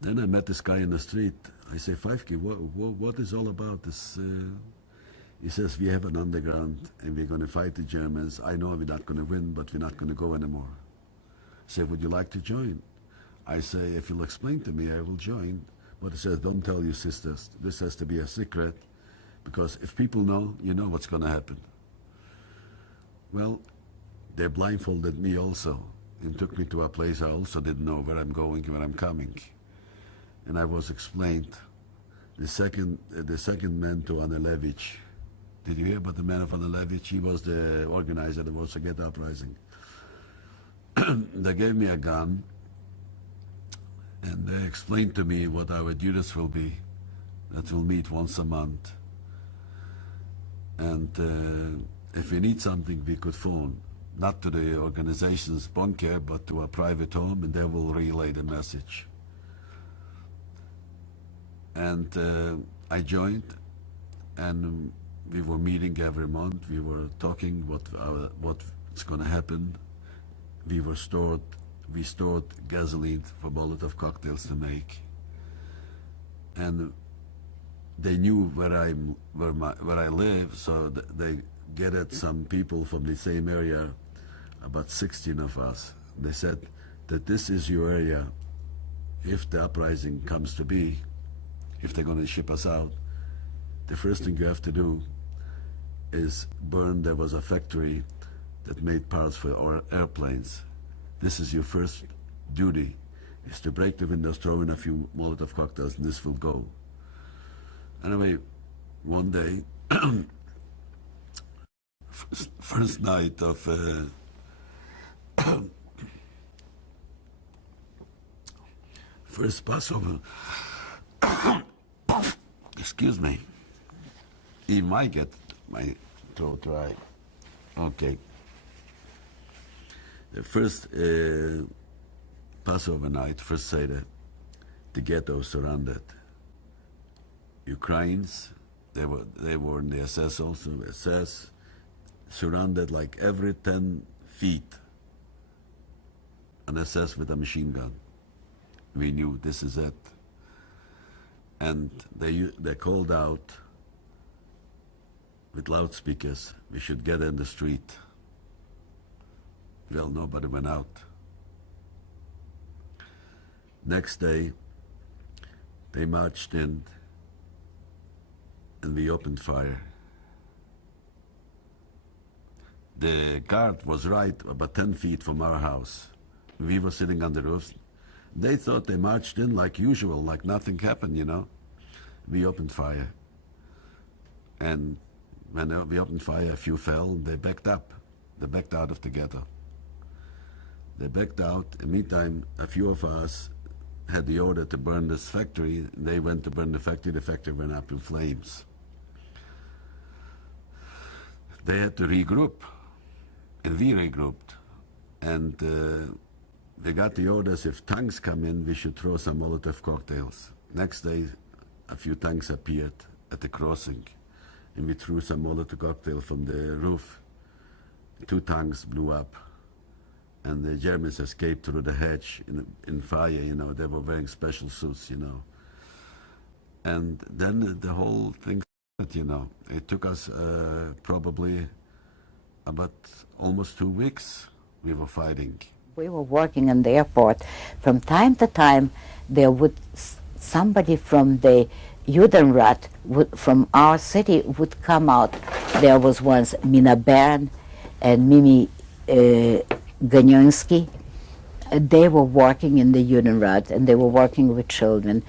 Then I met this guy in the street. I say, Fifke, what is all about this? He says, we have an underground and we're going to fight the Germans. I know we're not going to win, but we're not going to go anymore. I say, would you like to join? I say, if you'll explain to me, I will join. But he says, don't tell your sisters. This has to be a secret, because if people know, you know what's going to happen. Well, they blindfolded me also and took me to a place I also didn't know where I'm going, where I'm coming. And I was explained. The second man to Anelevich. Did you hear about the man of Anelevich? He was the organizer of the Warsaw Ghetto Uprising. They gave me a gun, and they explained to me what our duties will be, that we'll meet once a month. And if we need something, we could phone, not to the organization's bunker, but to a private home, and they will relay the message. And I joined, and we were meeting every month. We were talking what's going to happen. We stored gasoline for Molotov cocktails to make, and they knew where I live, so they gathered some people from the same area, about 16 of us. They said that this is your area. If the uprising comes to be, if they're going to ship us out, the first thing you have to do is burn. There was a factory that made parts for our airplanes. This is your first duty, is to break the windows, throw in a few Molotov cocktails, and this will go. Anyway, one day, first night of first Passover, excuse me, he might get my throat dry. Okay. The first Passover night, first Seder, the ghetto surrounded. Ukrainians, they were in the SS also, SS, surrounded like every 10 feet, an SS with a machine gun. We knew this is it. And they called out with loudspeakers, we should get in the street. Well, nobody went out. Next day, they marched in and we opened fire. The guard was right about 10 feet from our house. We were sitting on the roof. They thought they marched in like usual, like nothing happened, you know. We opened fire. And when we opened fire, a few fell, and they backed up. They backed out of the ghetto. They backed out. In the meantime, a few of us had the order to burn this factory. They went to burn the factory. The factory went up in flames. They had to regroup, and we regrouped. And they got the orders, if tanks come in, we should throw some Molotov cocktails. Next day, a few tanks appeared at the crossing, and we threw some Molotov cocktail from the roof. 2 tanks blew up, and the Germans escaped through the hedge in fire, you know. They were wearing special suits, you know. And then the whole thing, you know, it took us probably about almost 2 weeks we were fighting. We were working in the airport. From time to time, there would somebody from the Judenrat from our city would come out. There was once Mina Bern and Mimi Ganyonsky. They were working in the Judenrat, and they were working with children.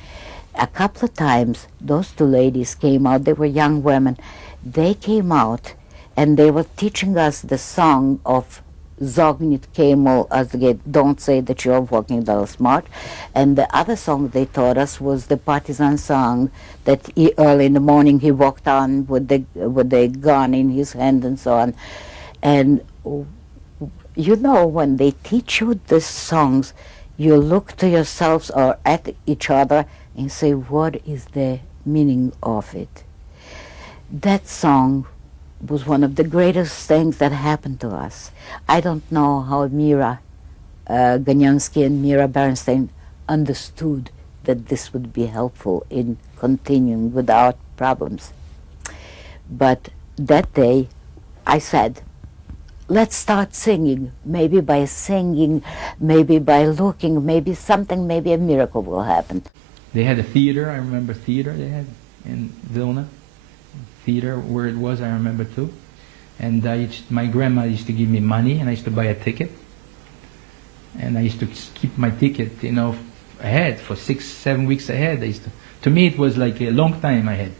A couple of times, those 2 ladies came out. They were young women. They came out, and they were teaching us the song of Zognit Kemel Azget, Don't Say That You're Working That Smart. And the other song they taught us was the partisan song that early in the morning he walked on with the gun in his hand and so on. And you know, when they teach you these songs, you look to yourselves or at each other and say, what is the meaning of it? That song was one of the greatest things that happened to us. I don't know how Mira Ganyonsky and Mira Bernstein understood that this would be helpful in continuing without problems. But that day I said, let's start singing. Maybe by singing, maybe by looking, maybe something, maybe a miracle will happen. They had a theater, I remember theater they had in Vilna. Theater, where it was, I remember too. And my grandma used to give me money, and I used to buy a ticket. And I used to keep my ticket, you know, ahead for 6, 7 weeks ahead. To me, it was like a long time ahead.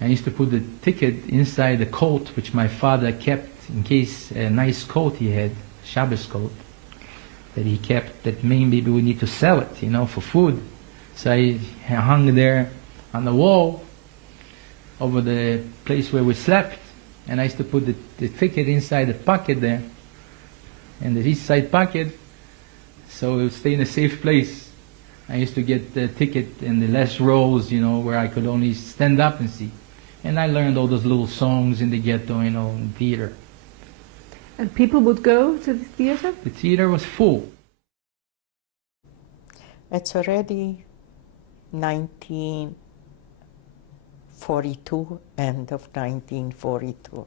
I used to put the ticket inside the coat, which my father kept in case a nice coat he had, Shabbos coat, that he kept, that maybe we need to sell it, you know, for food. So I hung there on the wall over the place where we slept, and I used to put the ticket inside the pocket there, in the east side pocket, so it would stay in a safe place. I used to get the ticket in the last rows, you know, where I could only stand up and see. And I learned all those little songs in the ghetto, you know, in theater. And people would go to the theater? The theater was full. It's already 1942, end of 1942.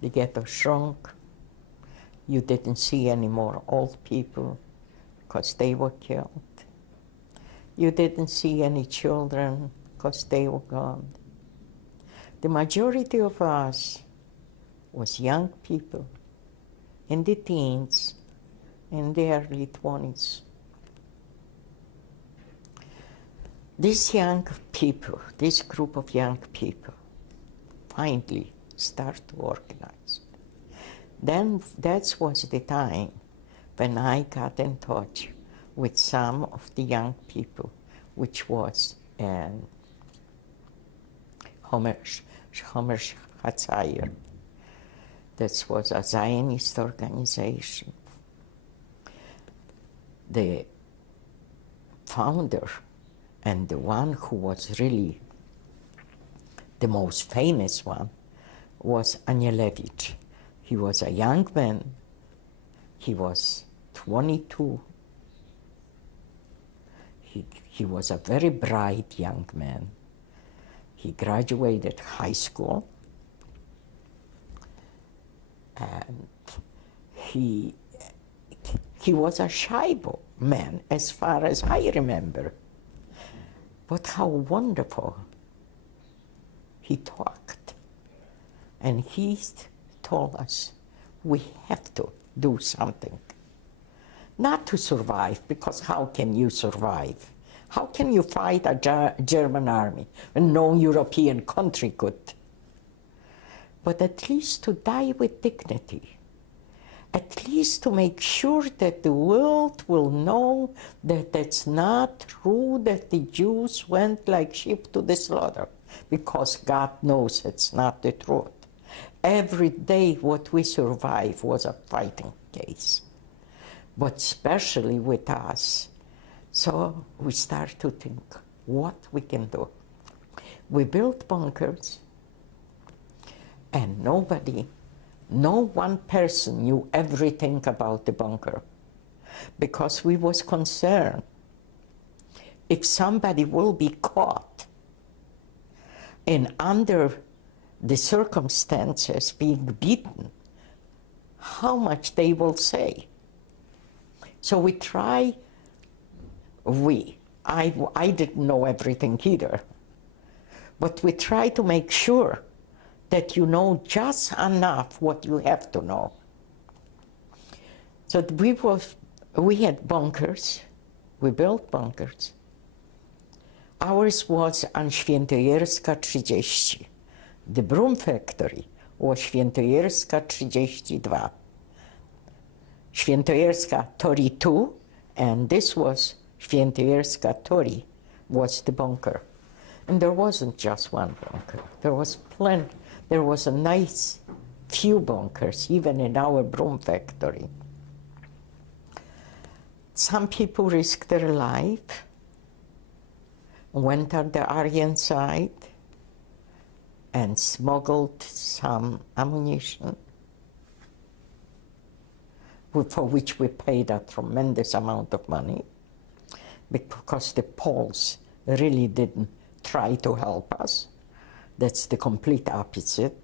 The ghetto shrunk. You didn't see any more old people because they were killed. You didn't see any children because they were gone. The majority of us was young people in the teens, in the early 20s. These young people, this group of young people, finally start to organize. Then that was the time when I got in touch with some of the young people, which was Homer Hatzair. That was a Zionist organization. The founder and the one who was really the most famous one was Anielewicz. He was a young man. He was 22. He was a very bright young man. He graduated high school, and he was a shy man as far as I remember. But how wonderful he talked. And he told us we have to do something. Not to survive, because how can you survive? How can you fight a German army when no European country could? But at least to die with dignity. At least to make sure that the world will know that it's not true that the Jews went like sheep to the slaughter, because God knows it's not the truth. Every day what we survive was a fighting case, but especially with us. So we start to think what we can do. We built bunkers, and no one person knew everything about the bunker, because we was concerned if somebody will be caught and under the circumstances being beaten, how much they will say. So we try, I didn't know everything either, but we try to make sure that you know just enough what you have to know. So we had bunkers, we built bunkers. Ours was on Świętojerska 30. The broom factory was Świętojerska 32. Świętojerska 32, and this was Świętojerska 30, was the bunker. And there wasn't just one bunker, there was plenty. There was a nice few bunkers, even in our broom factory. Some people risked their life, went on the Aryan side, and smuggled some ammunition, for which we paid a tremendous amount of money. because the Poles really didn't try to help us. That's the complete opposite.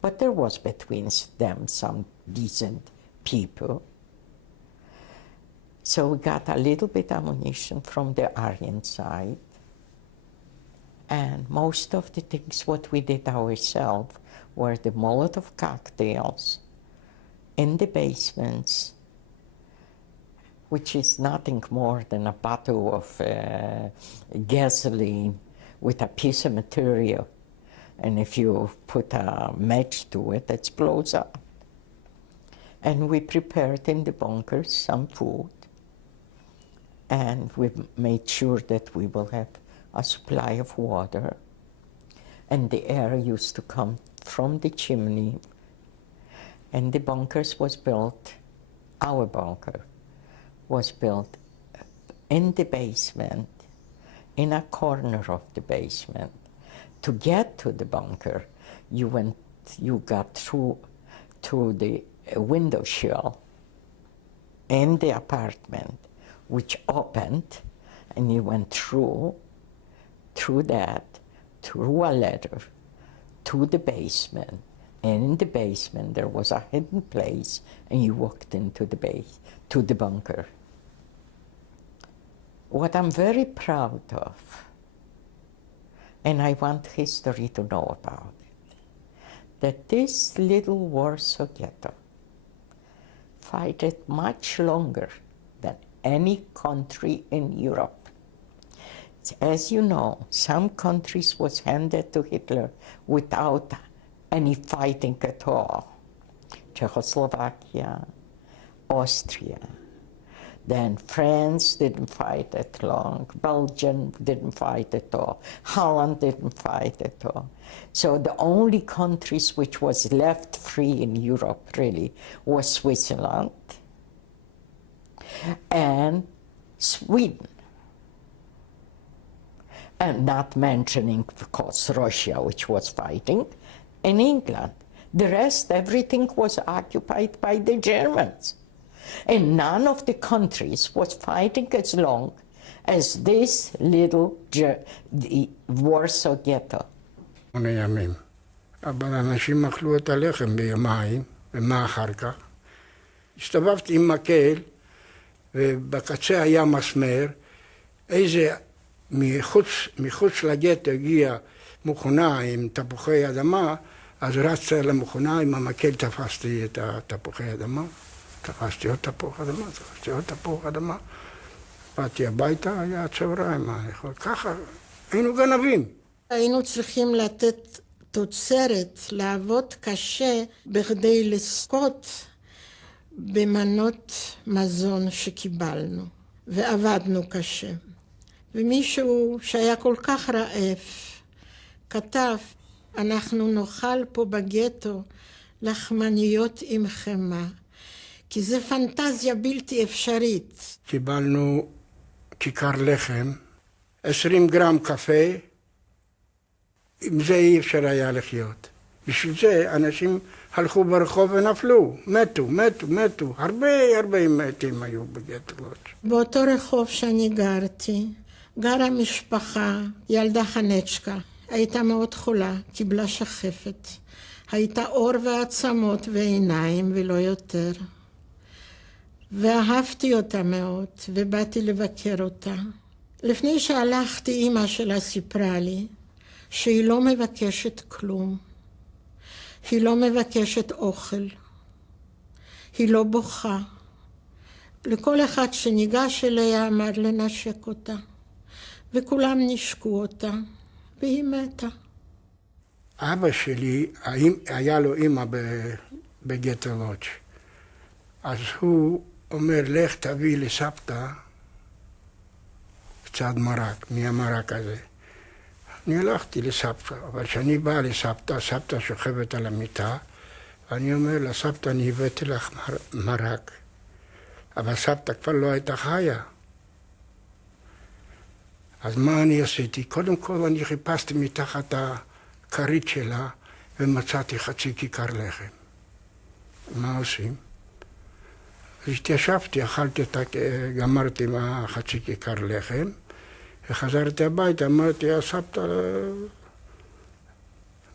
But there was between them some decent people. So we got a little bit ammunition from the Aryan side. And most of the things what we did ourselves were the Molotov cocktails in the basements, which is nothing more than a bottle of gasoline with a piece of material. And if you put a match to it, it blows up. And we prepared in the bunkers some food. And we made sure that we will have a supply of water. And the air used to come from the chimney. And the bunkers was built, our bunker was built in the basement, in a corner of the basement. To get to the bunker, you got through the window sill in the apartment, which opened, and you went through that, through a ladder, to the basement. And in the basement, there was a hidden place, and you walked into the base, to the bunker. What I'm very proud of, and I want history to know about it, that this little Warsaw ghetto fought much longer than any country in Europe. As you know, some countries was handed to Hitler without any fighting at all. Czechoslovakia, Austria. Then France didn't fight that long. Belgium didn't fight at all. Holland didn't fight at all. So the only countries which was left free in Europe, really, was Switzerland and Sweden. And not mentioning, of course, Russia, which was fighting, and England. The rest, everything was occupied by the Germans. And none of the countries was fighting as long as this little Warsaw ghetto. ימים. אבל אנשים אכלו את הלחם ביומיים, ומה אחר כך? הסתובבתי עם מקל, ובקצה היה מסמר, איזה מחוץ לגטו הגיעה מכונה עם תפוחי אדמה, אז רצתי למכונה, עם המקל תפסתי את התפוחי אדמה, תפסתי עוד תפוח אדמה, באתי הביתה, היה צהריים, מה אני יכול, ככה, היינו גנבים. היינו צריכים לתת תוצרת, לעבוד קשה בכדי לזכות במנות מזון שקיבלנו, ועבדנו קשה. ומישהו שהיה כל כך רעב כתב, אנחנו נאכל פה בגטו לחמניות עם חמה, כי זה פנטזיה בלתי אפשרית. קיבלנו כיכר לחם, 20 גרם קפה, עם זה אי אפשר היה לחיות. בשביל זה אנשים הלכו ברחוב ונפלו, מתו, הרבה מתים היו בגטאות. באותו רחוב שאני גרתי, גרה משפחה, ילדה חנצ'קה. הייתה מאוד חולה, קיבלה שחפת. הייתה אור ועצמות ועיניים ולא יותר. ואהבתי אותה מאוד, ובאתי לבקר אותה. לפני שהלכתי, אמא שלה סיפרה לי שהיא לא מבקשת כלום. היא לא מבקשת אוכל. היא לא בוכה. לכל אחד שניגש אליה אמר לנשק אותה. וכולם נשקו אותה, והיא מתה. אבא שלי, היה לו אמא בגטו לודג'. אז הוא אומר, לך תביא לסבתא קצת מרק, מהמרק הזה. אני הלכתי לסבתא, אבל כשאני בא לסבתא, סבתא שוכבת על המיטה, ואני אומר לסבתא, אני הבאתי לך מרק. אבל סבתא כבר לא הייתה חיה. אז מה אני עשיתי? קודם כל אני חיפשתי מתחת הכרית שלה, ומצאתי חצי כיכר לחם. מה עושים? התיישבתי, אכלתי אותה, גמרתי עם חצי כיכר לחם, וחזרתי הביתה, אמרתי, הסבתא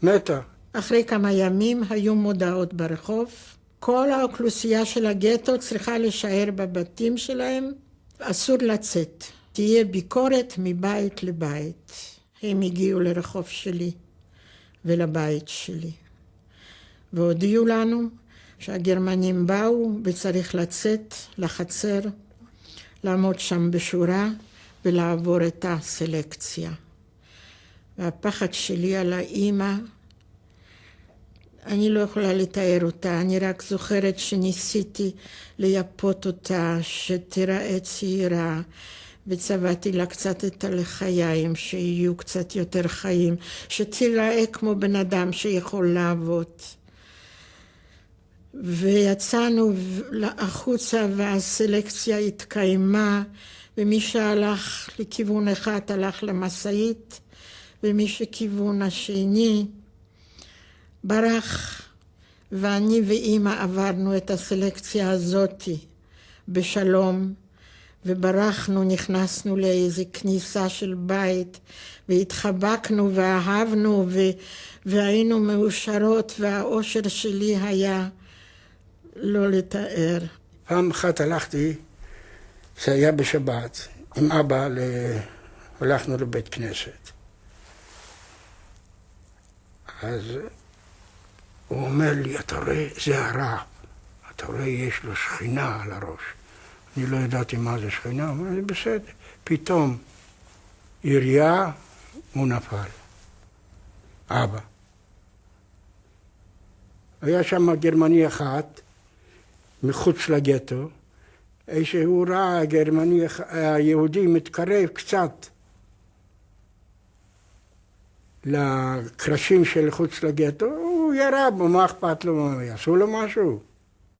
מתה. אחרי כמה ימים היו מודעות ברחוב. כל האוכלוסייה של הגטו צריכה להישאר בבתים שלהם, אסור לצאת. תהיה ביקורת מבית לבית. הם הגיעו לרחוב שלי ולבית שלי. והודיעו לנו שהגרמנים באו וצריך לצאת לחצר, לעמוד שם בשורה ולעבור את הסלקציה. והפחד שלי על האמא, אני לא יכולה לתאר אותה, אני רק זוכרת שניסיתי לייפות אותה, שתיראה צעירה, וצבעתי לה קצת את הלחיים, שיהיו קצת יותר חיים, שתיראה כמו בן אדם שיכול לעבוד. ויצאנו החוצה והסלקציה התקיימה, ומי שהלך לכיוון אחד הלך למשאית, ומי שכיוון השני ברח, ואני ואימא עברנו את הסלקציה הזאת בשלום, וברחנו, נכנסנו לאיזו כניסה של בית, והתחבקנו ואהבנו, והיינו מאושרות, והאושר שלי היה לא לתאר. פעם אחת הלכתי, זה היה בשבת, עם אבא, הלכנו לבית כנסת. אז הוא אומר לי, אתה רואה, זה הרע, אתה רואה, יש לו שכינה על הראש. אני לא ידעתי מה זה שכינה, הוא אומר לי, בסדר. פתאום, ירייה, הוא נפל. אבא. היה שם גרמני אחד, מחוץ לגטו, שהוא ראה היהודי מתקרב קצת לקרשים של חוץ לגטו, הוא ירה בו, מה אכפת לו, יעשו לו משהו.